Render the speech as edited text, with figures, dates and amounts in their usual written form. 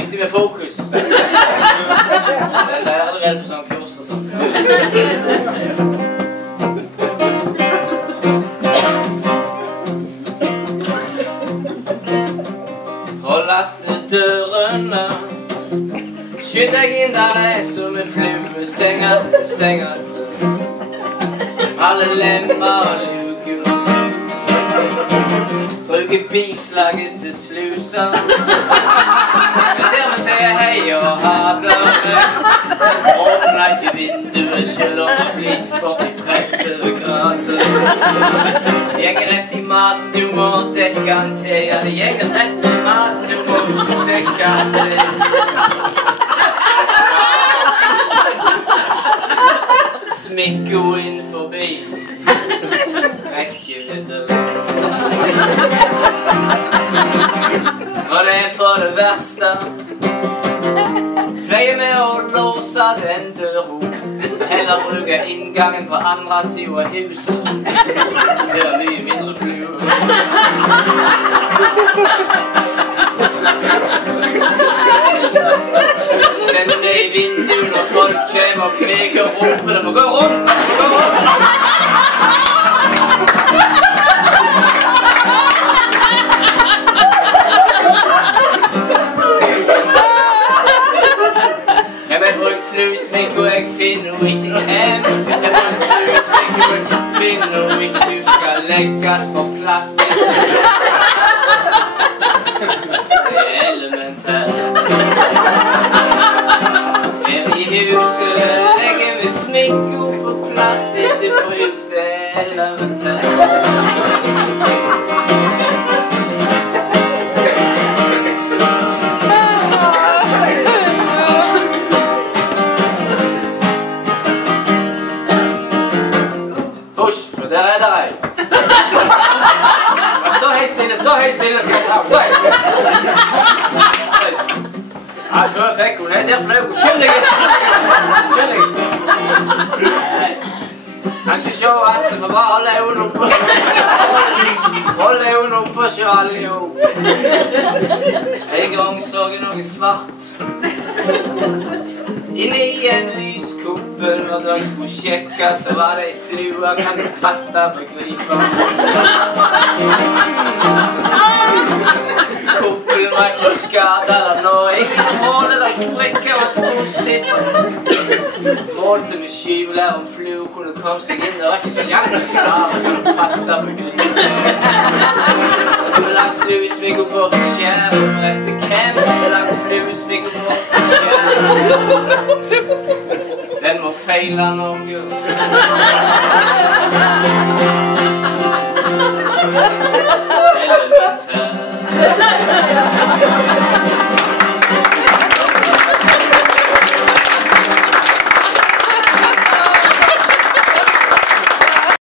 viktig med fokus. Det lærer allerede på sånn kurs og sånt. Hold etter dørene, skynd deg inn der det er som en flue. Steng etter alle lemmer og luker. Bruker bislaget til sluser. Men der må si hei og ha det. Åpner ikke vinduet selv om det blir bort i 30 grader. Det gjenger rett i maten, du må dekke den til. Ja, det gjenger rett i maten, du må dekke den til. Smikko inn forbi. Rekkevidde. Når det er på det verste, pleier vi å låse den døra. Heller bruke inngangen på andre siden av huset. Det er mye mindre fluer. Stend ned i vinduet når folk kommer og peker opp. Det må gå rundt! Jeg har brukt fluesmikk og jeg finner henne ikke hjem. Jeg har brukt fluesmikk og jeg finner henne ikke. Du skal legges på plass. Det er elementært. Her i huset legger vi smikko på plass etter bruk. Det er elementært. Der er det ei. Stå helt stille, skal jeg ta. Stå helt stille. Ja, så fikk hun. Det er derfor det er uskyldig. Kan ikke se at det var bare holde øynene oppe. Holde øynene oppe og se alle jo. En gang så jeg noe svart. Inne i en lyskuppel, når jeg skulle sjekke, så var det en flue, kan du fatte begripe. Kuppelen var ikke skadet eller noe, ingen hål eller sprekker og småstitt. Målte med skyvelær om flue kunne komme seg inn, det var ikke sjans, kan du fatte begripe. Vi lagt fluesmikko på skjærebrettet til hvem, vi lagt fluesmikko på skjærebrettet. Den må feile noe. Elementært.